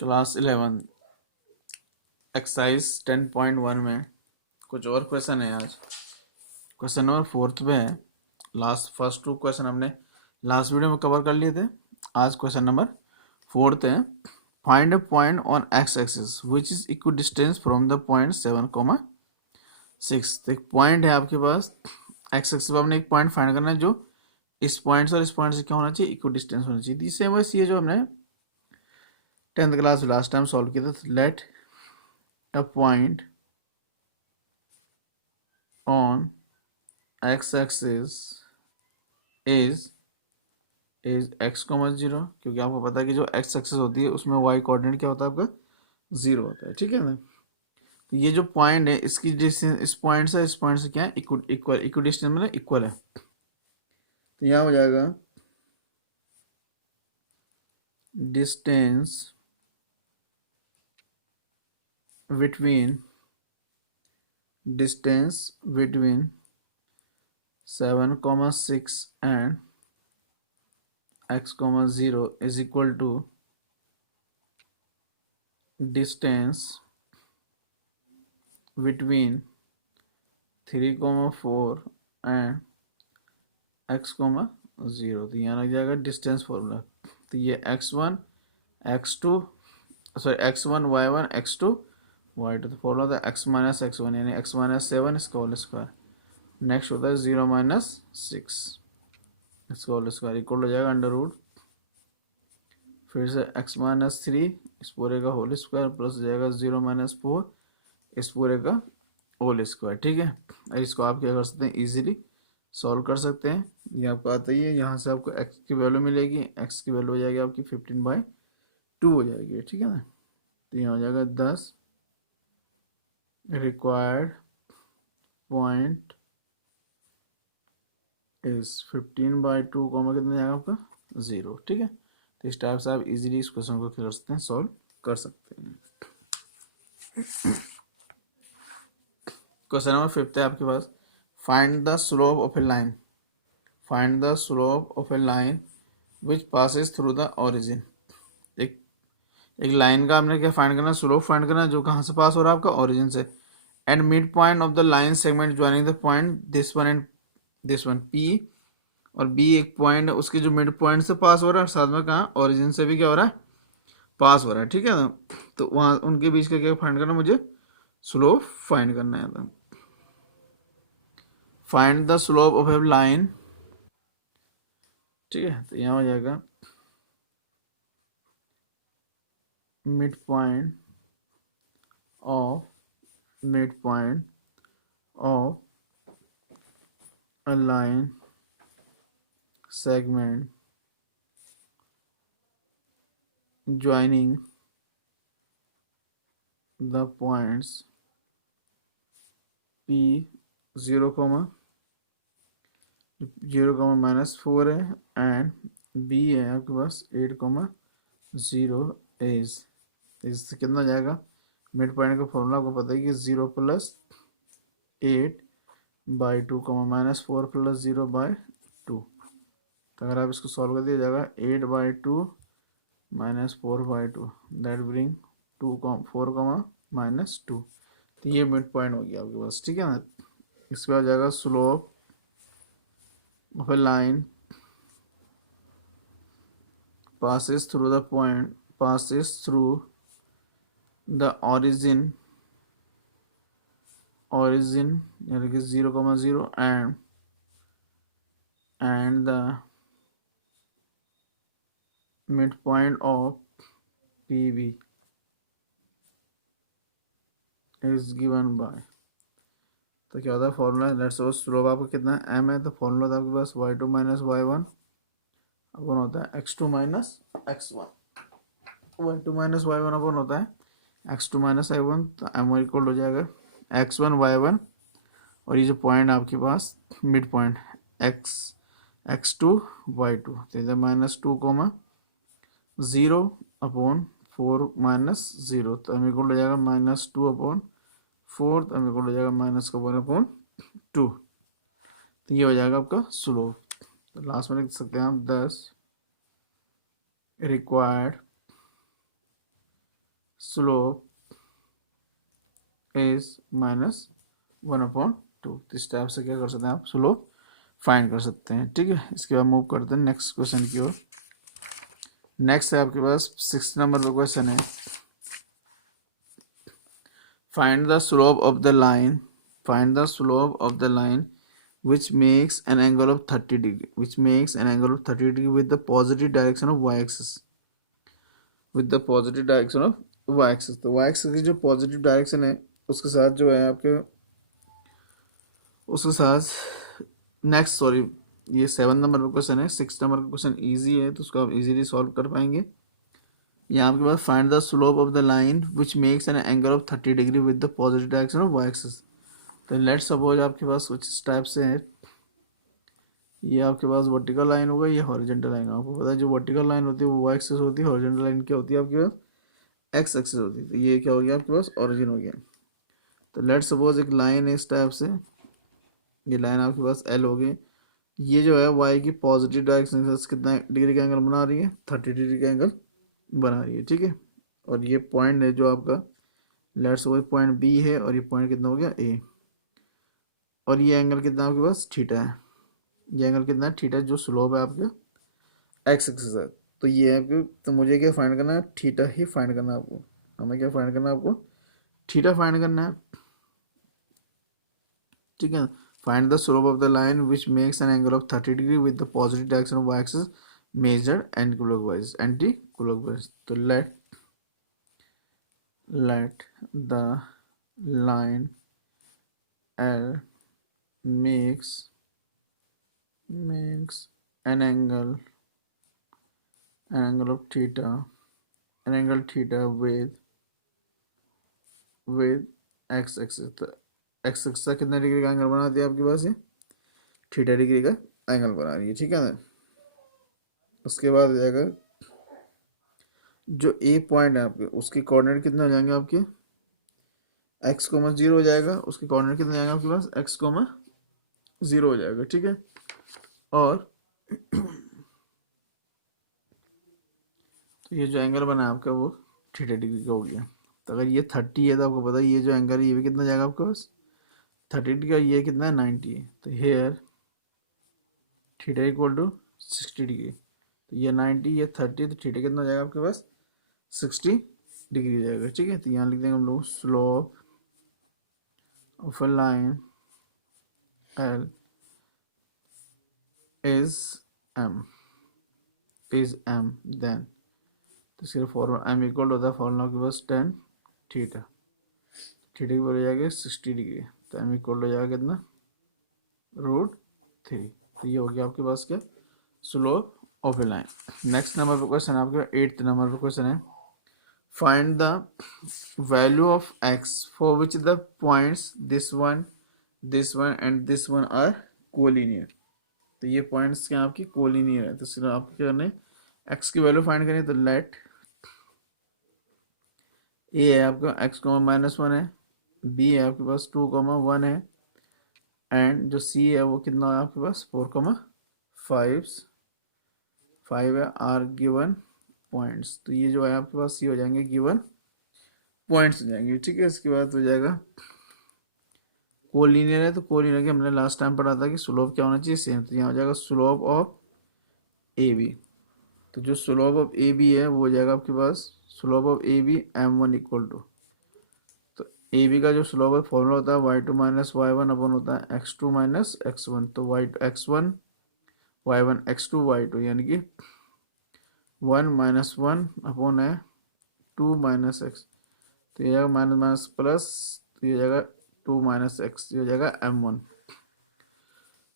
Class 11 exercise 10.1 में कुछ और क्वेश्चन है आज। क्वेश्चन नंबर 4 पे है। फर्स्ट 2 क्वेश्चन हमने लास्ट वीडियो में कवर कर लिए थे। आज क्वेश्चन नंबर 4 है। Find a point on x axis which is equal distance from the point 7,6। तो एक पॉइंट है आपके पास एक्स एक्सिस पर, हमने एक पॉइंट फाइंड करना है जो इस पॉइंट से और इस पॉइंट से क्या होना चाहिए, इक्वल डिस्टेंस होना चाहिए। इससे बस ये जो हमने 10th class last time solve किया था। Let a point on x-axis is x, 0, क्योंकि आपको पता है कि जो x एक्सिस होती है उसमें y कोऑर्डिनेट क्या होता है, आपका 0 होता है। ठीक है ना। तो ये जो पॉइंट है इसकी डिस्टेंस इस पॉइंट से क्या है, इक्वल डिस्टेंस मतलब इक्वल है। तो यहाँ हो जाएगा distance between 7,6 and x, 0 is equal to distance between 3,4 and x, 0। तो यहाँ लग जाएगा डिस्टेंस फॉर्मूला। तो ये x1 y1 x2 y2। तो फॉर्मूला था x माइनस x1 यानी x माइनस 7 इसका होल स्क्वायर। नेक्स्ट होता है 0 माइनस 6 इसका होल स्क्वायर इक्वल हो जाएगा अंडर रूट, फिर से x माइनस 3 इस पूरे का होल स्क्वायर प्लस हो जाएगा 0 माइनस 4 इस पूरे का होल स्क्वायर। ठीक है। इसको आप क्या कर सकते हैं, इजीली सॉल्व कर सकते हैं। ये आपको आता ही है। यहाँ से आपको x की वैल्यू मिलेगी, x की वैल्यू हो जाएगी आपकी 15/2 हो जाएगी। ठीक है ना। तो यहाँ हो जाएगा 10 रिक्वायर्ड पॉइंट इज 15/2 कितना जाएगा आपका 0। ठीक है। तो इस टाइप से आप इजीली इस क्वेश्चन को क्या कर सकते हैं, सॉल्व कर सकते हैं। क्वेश्चन नंबर 5 है आपके पास। Find the slope of a line which passes through the origin. एक लाइन का हमने क्या फाइंड करना, स्लोप फाइंड करना जो कहाँ से पास हो रहा है, आपका ओरिजिन से। And mid point of the line segment joining the point this one and this one, P और बी एक पॉइंट है उसके जो मिड पॉइंट से पास हो रहा है, साथ में कहाँ ओरिजिन से भी क्या हो रहा है, पास हो रहा है। ठीक है ना। तो वहाँ उनके बीच का क्या फाइंड करना, मुझे स्लोप फाइंड करना है। Find the slope of a line. ठीक है। तो यहाँ हो जाएगा midpoint of a line segment joining the points P 0, -4 है एंड B है आपके पास 8, 0 इस कितना जाएगा, मिड पॉइंट का फॉर्मूला आपको पता है कि 0 + 8/2, -4 + 0/2। तो अगर आप इसको सॉल्व कर दिया जाएगा 8/2 -4/2 दैट ब्रिंग 4, -2। तो ये मिड पॉइंट हो गया आपके पास। ठीक है ना। इसके बाद जाएगा slope of a line passes through the origin यानी कि 0, 0 and the midpoint of PB is given by। तो क्या होता है फॉर्मूला, लेट्स सपोज स्लोप आपका कितना है, m है। तो फॉर्मूला था आपके पास y2 - y1 अपन होता है x2 - x1। y2 - y1 अपन होता है x2 - y1। तो m इक्वल हो जाएगा x1 y1 और ये जो पॉइंट आपके पास मिड पॉइंट x2 y2। तो इधर -2, 0 अपॉन 4 - 0। तो हम इक्वल हो जाएगा -2/4। तो हम इक्वल हो जाएगा -1/2। तो ये हो जाएगा आपका स्लोप। तो लास्ट में लिख सकते हैं आप 10 रिक्वायर्ड स्लोप इज -1/2। इस टाइप से क्या कर सकते हैं आप, स्लोप फाइंड कर सकते हैं। ठीक है, इसके बाद मूव करते हैं नेक्स्ट क्वेश्चन की ओर। नेक्स्ट है आपके पास 6 नंबर का क्वेश्चन है, find the slope of the line, find the slope of the line which makes an angle of 30 degree, which makes an angle of 30 degree with the positive direction of y axis, with the positive direction of y axis। तो y axis की जो positive direction है उसके साथ जो है आपके, उसके साथ नेक्स्ट, सॉरी ये 7 नंबर का क्वेश्चन है। 6 नंबर का क्वेश्चन इजी है तो उसको आप इजीली सॉल्व कर पाएंगे। यहाँ आपके पास find the slope of the line which makes an angle of 30 degree with the positive direction of Y axis. तो लेट्स सपोज आपके पास कुछ इस टाइप से है, ये आपके पास वर्टिकल लाइन होगा, ये हॉरिजॉन्टल लाइन। आपको पता है जो वर्टिकल लाइन होती है वो वाई एक्सिस होती है, हॉरिजॉन्टल लाइन क्या होती है आपके पास, एक्स एक्सिस होती है। तो ये क्या हो गया आपके पास, ओरिजिन हो गया। तो लेट्स सपोज एक लाइन है इस टाइप से, ये लाइन आपके पास एल हो गई, ये जो है वाई की पॉजिटिव डायरेक्शन से कितना डिग्री का एंगल बना रही है, 30 डिग्री का एंगल बना रही है। ठीक है, और ये पॉइंट है जो आपका, लेट्स सपोज पॉइंट बी है, और ये पॉइंट कितना हो गया ए, और ये एंगल कितना आपके पास थीटा है, ये एंगल कितना है थीटा, जो स्लोप है आपके एक्स एक्सिस है। तो ये है आपके, तो मुझे क्या फाइंड करना है, थीटा ही फाइंड करना है आपको। हमें क्या फाइंड करना है आपको, थीटा फाइंड करना है। ठीक है, find the slope of the line which makes an angle of 30 degree with the positive direction of Y axis measured anticlockwise, anticlockwise. तो let the line L makes an angle of theta, an angle theta with x axis। तो x axis का कितना degree का angle बना दिया आपके पास, ये theta degree का एंगल बना रही है। ठीक है ना, उसके बाद हो जाएगा जो ए पॉइंट है आपके, उसके कोऑर्डिनेट कितने हो जाएंगे आपके, x, 0 हो जाएगा, उसके कोऑर्डिनेट कितने जाएंगे आपके पास, x, 0 हो जाएगा। ठीक है, और तो ये जो एंगल बना है आपका वो थीटा डिग्री का हो गया। तो अगर ये 30 है तो आपको पता है ये जो एंगल है ये भी कितना जाएगा आपके पास 30 डिग्री का, ये कितना है 90 है। तो here theta equal to 60 degree. तो ये 90, ये 30, तो थीटा कितना जाएगा आपके पास 60 डिग्री हो जाएगा। ठीक है, तो यहाँ लिख देंगे हम लोग slope of a line l is m, then तो सिर्फ फॉर्मूला एम इक्वल होता है, फॉर्मूला के पास टेन थीटा, थीटा की हो जाएगा 60 डिग्री। तो एम इक्वल हो जाएगा कितना, √3। तो ये हो गया आपके पास क्या, slope of a line. Next number पर क्वेश्चन है आपके 8th नंबर पर क्वेश्चन है, find the value of x for which the points this one and this one are collinear. तो ये पॉइंट्स क्या आपकी कोलिनियर है, तो सिर्फ आपको क्या करना है, एक्स की वैल्यू फाइंड करें। तो लेट ए है आपका x, -1 है, बी है आपके पास 2, 1 है, एंड जो सी है वो कितना है आपके पास 4, 5 है, आर गिवन पॉइंट्स। तो ये जो है आपके पास सी हो जाएंगे गिवन पॉइंट्स हो जाएंगे। ठीक है, इसके बाद हो जाएगा कोलिनियर है, तो कोलिनियर के हमने लास्ट टाइम पढ़ा था कि स्लोप क्या होना चाहिए, सेम। तो यहाँ हो जाएगा स्लोप ऑफ ए बी। तो जो स्लोप ऑफ ए बी है वो हो जाएगा आपके पास slope of A B m1 equal to, तो ए बी का जो स्लोप है फॉर्मूला होता है y2 - y1 अपन होता है x2 - x1। तो x1 y1 x2 y2 यानी कि 1 - 1 अपॉन है 2 - x। तो ये जाएगा माइनस माइनस प्लस, तो ये जाएगा 2 - x, ये हो जाएगा m1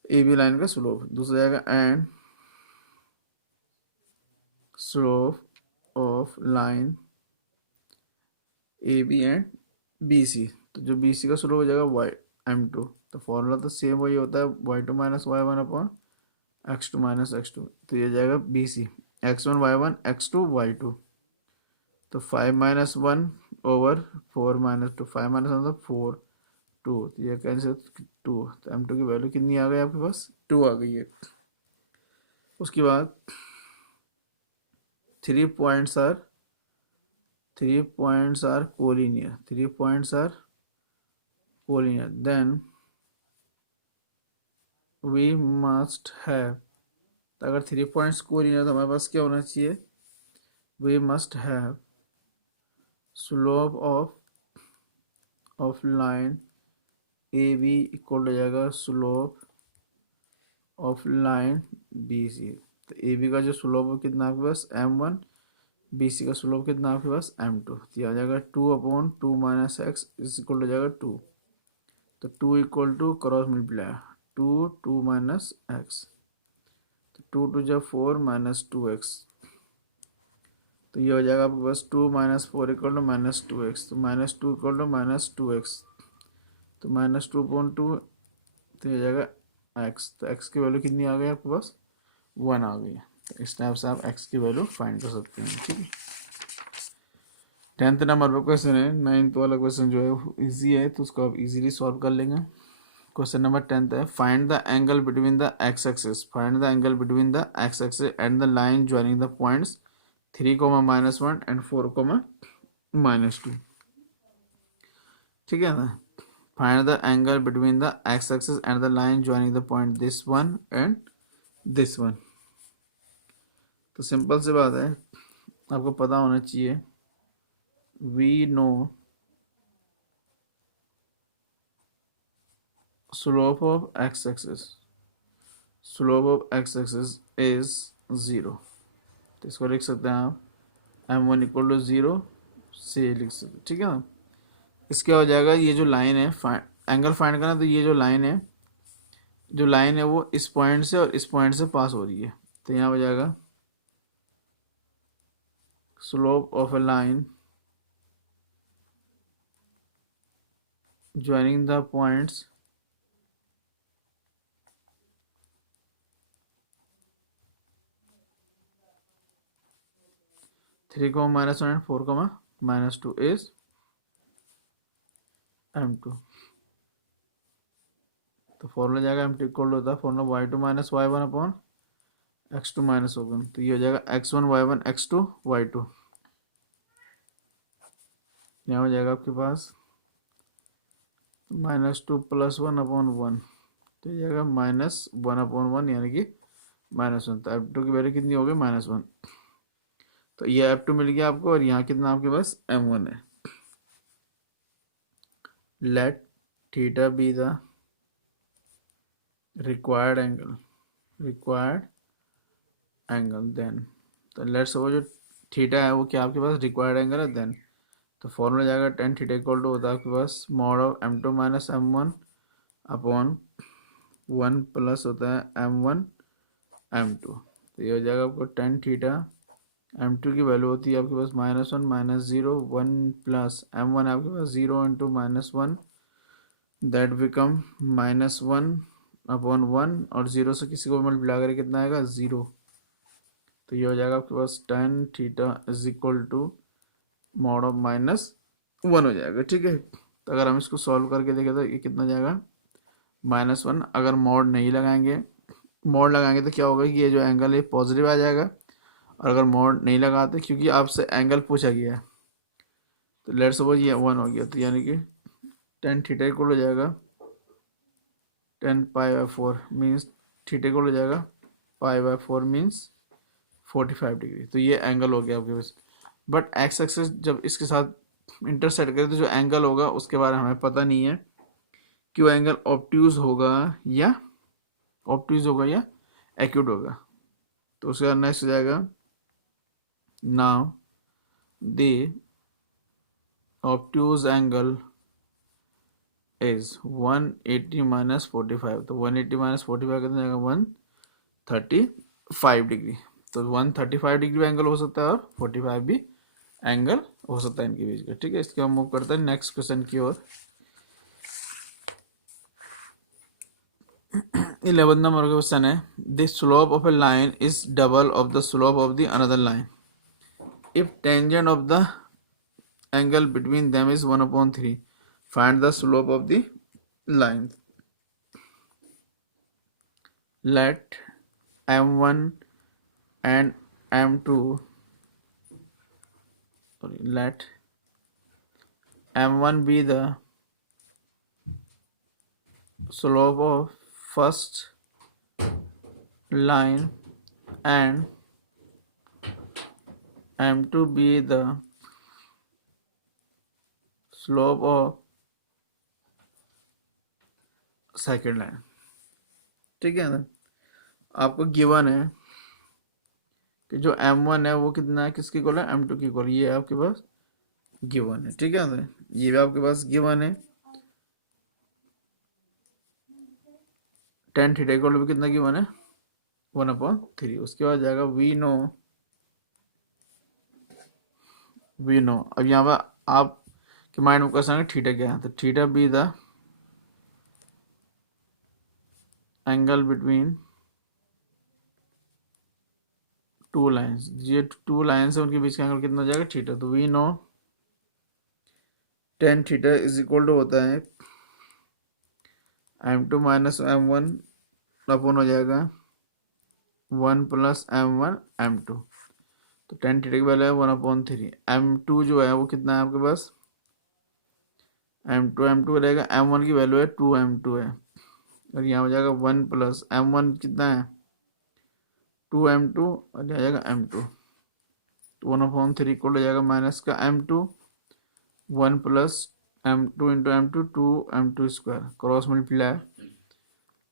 ए बी लाइन का स्लोप। दूसरा जाएगा and slope of line A B and B C. तो जो बी सी का स्लोप हो जाएगा m2। तो फॉर्मूला तो सेम वही होता है y2 - y1 upon x2 - x2। तो ये जाएगा B C x1 y1 x2 y2। तो 5 - 1 ओवर 4 - 2, 5 - 1 मतलब 4 2, तो ये कैंसिल 2। तो m2 की वैल्यू कितनी आ गई आपके पास 2 आ गई है। उसके बाद 3 points are 3 points are collinear, 3 points are collinear, then we must have, तो अगर 3 points collinear तो हमारे पास क्या होना चाहिए, we must have slope of line AB equal हो जाएगा स्लोप ऑफ लाइन BC। तो AB का जो स्लोप है कितना आपके पास m1, BC का स्लोप कितना आपके पास m2, तो ये आ जाएगा 2/2 माइनस एक्स इज इक्वल हो जाएगा 2। तो 2 equal to cross multiply 2 minus x, तो 2 जब 4 माइनस 2x, तो ये हो जाएगा आपके पास 2 minus 4 equal to minus 2x, तो minus 2 equal to minus 2x, तो माइनस 2/2, तो ये हो जाएगा x। तो x की वैल्यू कितनी आ गई आपके पास 1 आ गई है। तो इस टाइप से आप x की वैल्यू फाइंड कर सकते हैं। ठीक है, 10th नंबर पर क्वेश्चन है। 9th वाला क्वेश्चन जो है इजी है, तो उसको आप इजीली सॉल्व कर लेंगे। क्वेश्चन नंबर 10th है, find the angle between the x axis, find the angle between the x axis and the line joining the points 3, -1 and 4, -2। ठीक है ना, find the angle between the x axis and the line joining the point this one and this one. तो simple सी बात है, आपको पता होना चाहिए, we know slope of x axis, slope of x axis is 0। तो इसको लिख सकते हैं आप m1 इक्वल टू 0 से लिख सकते। ठीक है ना, इसके हो जाएगा ये जो लाइन है एंगल फाइंड करना, तो ये जो लाइन है वो इस पॉइंट से और इस पॉइंट से पास हो रही है। तो यहाँ हो जाएगा slope of a line joining the points 3, -1 and 4, -2 is m2। तो फॉर्मूला जाएगा m2 इक्वल होता है formula y2 minus y1 upon x2 minus y1। तो ये हो जाएगा x1 y1 x2 y2। यहाँ हो जाएगा आपके पास -2 + 1/1, तो ये जाएगा -1/1 यानी कि -1। तो f2 की वैल्यू कितनी हो गई -1। तो ये f2 मिल गया आपको, और यहाँ कितना आपके पास m1 है। Let theta be the required angle then, तो लेट्स सपोज जो थीटा है वो क्या आपके पास रिक्वायर्ड एंगल है देन। तो फॉर्मूला जाएगा tan थीटा इक्वल टू होता है आपके पास mod of m2 minus m1 upon 1 plus होता है m1 m2। तो ये हो जाएगा आपको tan थीटा, m2 की वैल्यू होती है आपके पास -1 -0 1 प्लस m1 आपके पास 0 इंटू -1, दैट बिकम -1/1, और 0 से किसी को मल्टीप्लाई करें कितना आएगा 0। तो ये हो जाएगा आपके पास tan theta is equal to mod of -1 हो जाएगा। ठीक है, तो अगर हम इसको सॉल्व करके देखें तो ये कितना जाएगा -1। अगर मोड लगाएंगे तो क्या होगा कि ये जो एंगल है पॉजिटिव आ जाएगा, और अगर मोड नहीं लगाते क्योंकि आपसे एंगल पूछा गया है, तो लेट्स सपोज ये 1 हो गया, तो यानी कि tan थीटा इक्वल हो जाएगा 10π/4 मीन्स थीटा इक्वल हो जाएगा π/4 मीन्स 45 डिग्री। तो ये एंगल हो गया आपके पास। बट एक्स एक्सिस जब इसके साथ इंटरसेक्ट करें तो जो एंगल होगा उसके बारे में हमें पता नहीं है कि वो एंगल ऑब्ट्यूज होगा या एक्यूट होगा। तो उसके बाद नेक्स्ट हो जाएगा now the obtuse angle is 180 - 45। तो 180 - 45 कितना जाएगा 135 डिग्री। तो 135 डिग्री एंगल हो सकता है और 45 भी एंगल हो सकता है इनके बीच का। ठीक है, इसके हम मूव करते हैं नेक्स्ट क्वेश्चन की ओर। 11th नंबर क्वेश्चन है, the slope of a line is double of the slope of the another line if tangent of the angle between them is 1/3, find the slope of the line. Let m1 and m2 let m1 be the slope of first line and m2 be the slope of second line. ठीक है ना, आपको given है कि जो m1 है वो कितना है, किसकी इक्वल है, m2 की इक्वल, ये आपके पास गिवन है। ठीक है ना, ये भी आपके पास गिवन है। टेन थीटा इक्वल भी कितना गिवन है, 1/3। उसके बाद जाएगा वी नो। अब यहाँ पर आपके माइंड में क्वेश्चन है थीटा क्या है, तो theta be the angle between two lines. ये टू लाइंस है, उनके बीच का एंगल कितना हो जाएगा, थीटा। तो we know tan theta is equal to होता है m2 माइनस m1 अपन हो जाएगा 1 प्लस m1 m2। तो टेन थीटा की वैल्यू है 1/3। m2 जो है वो कितना है आपके पास, m2 रहेगा, m1 की वैल्यू है 2m2 है, और यहाँ हो जाएगा 1 प्लस m1 कितना है 2m2, और यहाँ जाएगा m2। तो 1/3 इक्वल हो जाएगा माइनस का m2, 1 plus m2 into m2 2m2 square, cross multiply,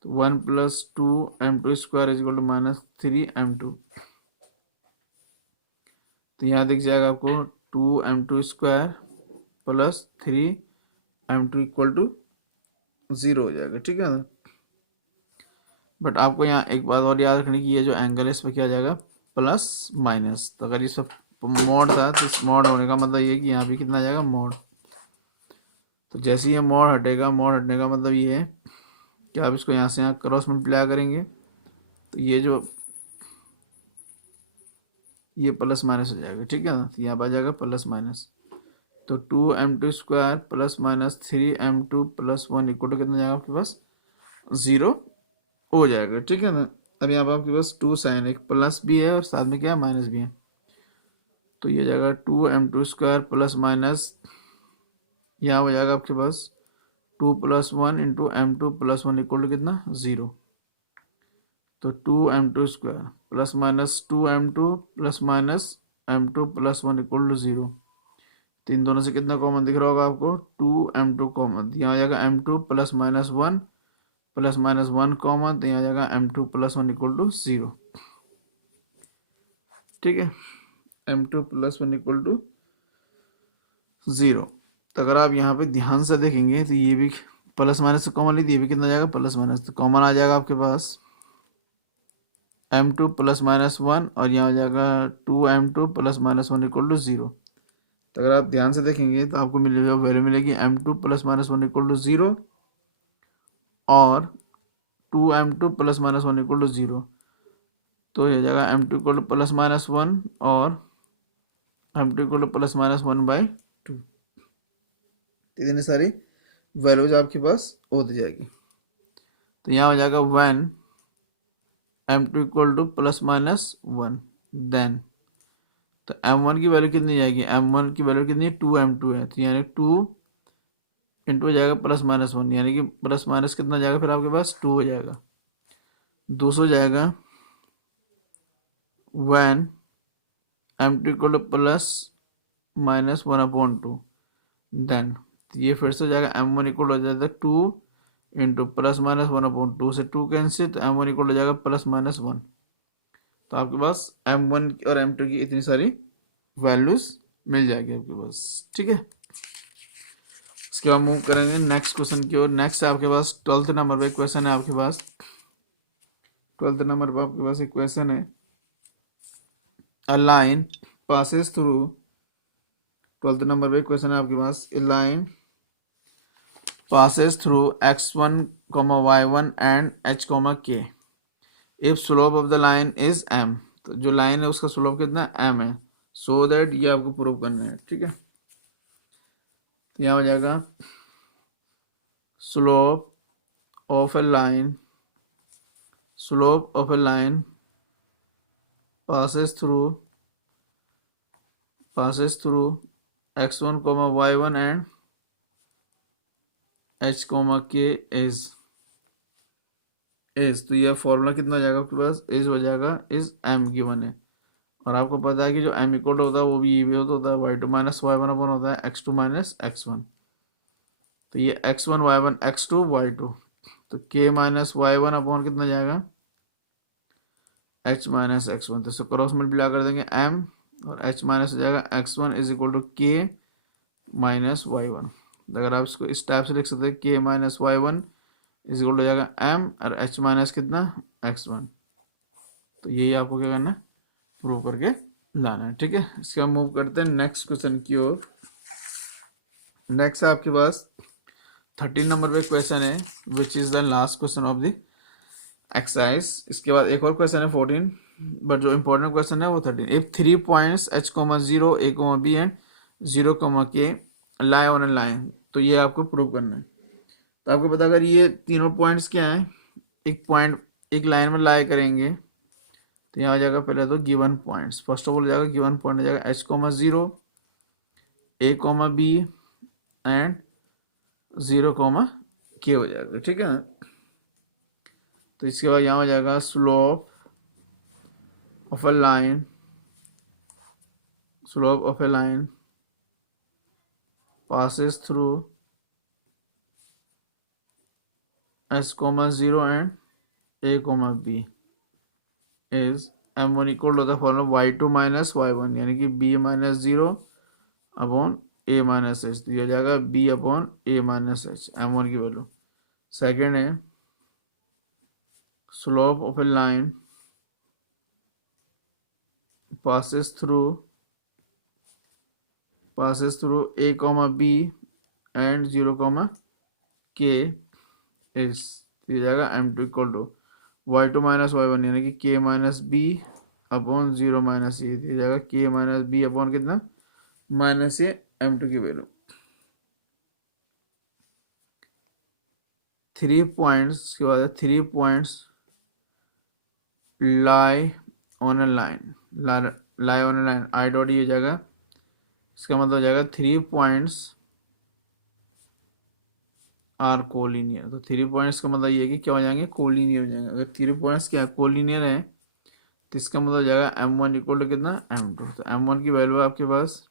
तो 1 plus 2m2 square is equal to minus 3m2। तो यहाँ दिख जाएगा आपको 2m2 square plus 3m2 equal to 0 हो जाएगा। ठीक है ना, बट आपको यहाँ एक बात और याद रखनी की, ये जो एंगल है इस पर क्या आ जाएगा, प्लस माइनस। तो अगर इस पर मोड था तो इस मोड होने का मतलब ये कि यहाँ भी कितना आ जाएगा, मोड। तो जैसे ही ये मोड हटेगा, मोड हटने का मतलब ये है कि आप इसको यहाँ से यहाँ क्रॉस मल्टीप्लाई करेंगे, तो ये प्लस माइनस हो जाएगा। ठीक है ना, तो यहाँ पर आ जाएगा प्लस माइनस। तो 2m2 square plus minus 3m2 plus 1 equal to कितना जाएगा आपके पास, 0 हो जाएगा। ठीक है ना, अब यहाँ पर आपके पास 2 साइन, एक प्लस भी है और साथ में क्या है, माइनस भी है। तो ये जाएगा 2m2 स्क्वायर प्लस माइनस, यहाँ हो जाएगा आपके पास 2 plus 1 into m2 plus 1 equal to कितना, 0। तो 2m2 square plus minus 2m2 plus minus m2 plus 1 equal to 0। तो इन दोनों से कितना कॉमन दिख रहा होगा आपको, 2m2 कॉमन, यहाँ आ जाएगा m2 plus minus 1 plus minus 1 common, तो यहाँ आ जाएगा m2 प्लस 1 इक्वल टू 0। ठीक है, m2 प्लस 1 इक्वल टू 0। तो अगर आप यहाँ पे ध्यान से देखेंगे तो ये भी प्लस माइनस से कॉमन ली, ये भी कितना जाएगा, प्लस माइनस। तो कॉमन आ जाएगा आपके पास m2 प्लस माइनस 1, और यहाँ हो जाएगा 2m2 plus minus 1 equal to 0। तो अगर आप ध्यान से देखेंगे तो आपको वैल्यू मिलेगी m2 plus minus 1 equal to 0 और 2m2 plus minus 1 equal to 0। तो ये जाएगा m2 equal to plus minus 1 और m2 equal to plus minus 1/2। इतनी सारी वैल्यूज आपके पास होती जाएगी। तो यहाँ हो जाएगा 1 m2 equal to plus minus 1, then तो m1 की वैल्यू कितनी जाएगी, m1 की वैल्यू कितनी है, 2m2 है, तो यानी 2 इंटू हो जाएगा प्लस माइनस 1, यानी कि प्लस माइनस कितना जाएगा फिर आपके पास, 2 हो जाएगा। 200 जाएगा 1 m2 equal to plus minus 1/2, then ये फिर से हो जाएगा m1 इक्वल हो जाएगा 2 इंटू प्लस माइनस 1/2 से 2 कैंसिल, तो m1 इक्वल हो जाएगा प्लस माइनस 1। तो आपके पास m1 और m2 की इतनी सारी वैल्यूज मिल जाएगी आपके पास। ठीक है, इसके बाद मूव करेंगे नेक्स्ट क्वेश्चन की ओर। नेक्स्ट आपके पास 12th नंबर पे क्वेश्चन है आपके पास। 12th नंबर पे आपके पास एक क्वेश्चन है, a line passes through, 12th number पे क्वेश्चन है आपके पास, ए line passes through x1 y1 and h k if slope of the line is m। तो जो लाइन है उसका स्लोप कितना m है, सो दैट ये आपको प्रूव करना है। ठीक है, तो यहाँ हो जाएगा slope of a line passes through passes through x1 comma y1 and h comma k is तो यह फॉर्मूला कितना हो जाएगा आपके पास, इज हो जाएगा, इज m गिवन है। और आपको पता है कि जो m इक्वल होता है वो भी ये भी होता है y2 माइनस y1 अपन होता है x2 माइनस x1। तो ये x1 y1 x2 y2, तो k माइनस y1 अपॉन कितना जाएगा h माइनस x1। तो इसको क्रॉस मल्टीप्लाई कर देंगे m और h माइनस हो जाएगा x1 is equal to k minus y1। अगर आप इसको इस टाइप से लिख सकते हैं k minus y1 is equal हो जाएगा m और h माइनस कितना x1। तो यही आपको क्या करना है, प्रूव करके लाना है। ठीक है, इसके बाद मूव करते हैं नेक्स्ट क्वेश्चन की ओर। नेक्स्ट आपके पास 13 नंबर पे क्वेश्चन है which is the last question of the exercise. इसके बाद एक और क्वेश्चन है 14, बट जो इंपॉर्टेंट क्वेश्चन है वो 13। If 3 points h, 0, a, b and 0, k lie on a line, तो ये आपको प्रूव करना है। तो आपको पता अगर ये तीनों पॉइंट्स क्या हैं, एक पॉइंट एक लाइन में लाई करेंगे तो यहाँ हो जाएगा पहले तो given points. First of all हो जाएगा गिवन पॉइंट हो जाएगा h, 0, a, b and 0, k हो जाएगा। ठीक है, तो इसके बाद यहाँ हो जाएगा slope of a line, slope of a line passes through h, 0 and a, b is m1 equal to the formula y2 minus y1 यानी कि b minus 0 upon a minus h, तो यह जाएगा b upon a minus h m1 की value. Second है slope of a line passes through a, b and 0, k is, तो यह जाएगा m2 equal to y2 minus y1 यानी कि k minus b upon 0 minus A, तो यह जाएगा k माइनस b अपॉन कितना माइनस ए m2 की वैल्यू। 3 पॉइंट्स के बाद 3 points lie on a line, lie on a line I dot ये जाएगा, इसका मतलब हो जाएगा 3 पॉइंट्स आर कोलिनियर। तो 3 पॉइंट्स का मतलब ये है कि क्या हो जाएंगे, कोलिनियर हो जाएंगे। अगर 3 पॉइंट्स क्या कोलिनियर है तो इसका मतलब हो जाएगा m1 इक्वल टू कितना m2। तो m1 की वैल्यू है आपके पास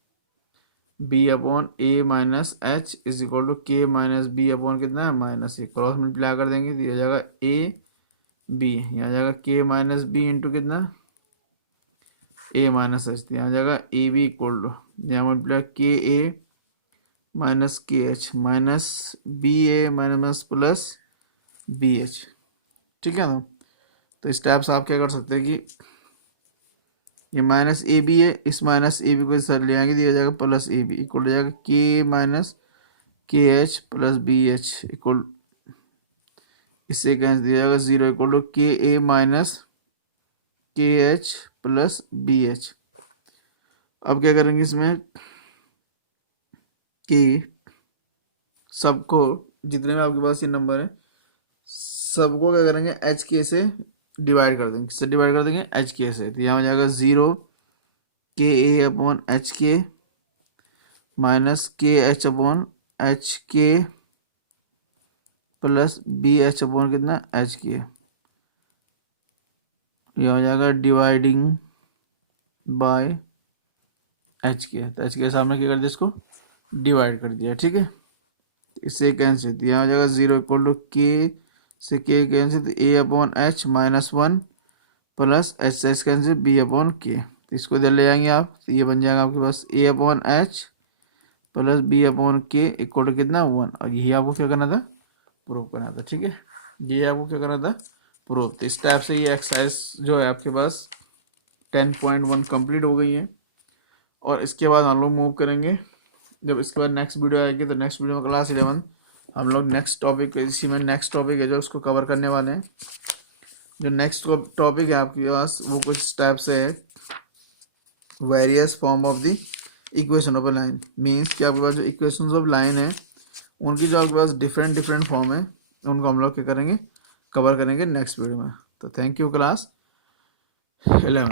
b upon a minus h is equal to k minus b upon कितना है माइनस ए। क्रॉस मल्टीप्लाई कर देंगे तो यह जाएगा a b, यहाँ जाएगा k माइनस b इंटू कितना a माइनस h, तो यहाँ जाएगा ए बी इक्वल टू यहाँ मल्टीप्लाई के a minus k H minus B A minus plus b H. ठीक है ना, तो इस टाइप से आप क्या कर सकते हैं कि ये माइनस ए बी है, इस माइनस ए बी को सर ले आएंगे, दिया जाएगा प्लस ए बी इक्वल हो जाएगा k minus k h plus b h equal, इससे कैंसिल दिया जाएगा 0 equal to k a minus k h plus b h. अब क्या करेंगे इसमें कि सबको, जितने में आपके पास ये नंबर है सबको क्या करेंगे एच के से डिवाइड कर देंगे। किससे डिवाइड कर देंगे, एच के से। तो यहाँ हो जाएगा 0 के ए अपॉन एच के minus k H upon H के प्लस बी एच अपॉन कितना एच के। यह हो जाएगा डिवाइडिंग बाय एच के, तो एच के सामने क्या कर दिया, इसको डिवाइड कर दिया। ठीक है, इससे कैंसिल, तो यहाँ हो जाएगा 0 इक्वल टू के से के कैंसिल, तो A upon H minus 1 plus H से H cancel B upon K, तो इसको इधर ले जाएंगे आप, तो ये बन जाएगा आपके पास A upon H plus B upon K equal to कितना 1। और यही आपको क्या करना था, प्रूव करना था। ठीक है, ये आपको क्या करना था, प्रूव। तो इस टाइप से ये एक्सरसाइज जो है आपके पास 10.1 कंप्लीट हो गई है। और इसके बाद हम लोग मूव करेंगे, जब इसके बाद नेक्स्ट वीडियो आएगी तो नेक्स्ट वीडियो में क्लास 11 हम लोग नेक्स्ट टॉपिक, इसी में नेक्स्ट टॉपिक है जो उसको कवर करने वाले हैं। जो नेक्स्ट टॉपिक है आपके पास वो कुछ टाइप से है various form of the equation of a line. Means कि आपके पास जो इक्वेशंस ऑफ लाइन है उनकी जो आपके पास डिफरेंट फॉर्म है उनको हम लोग क्या करेंगे, कवर करेंगे नेक्स्ट वीडियो में। तो थैंक यू क्लास 11।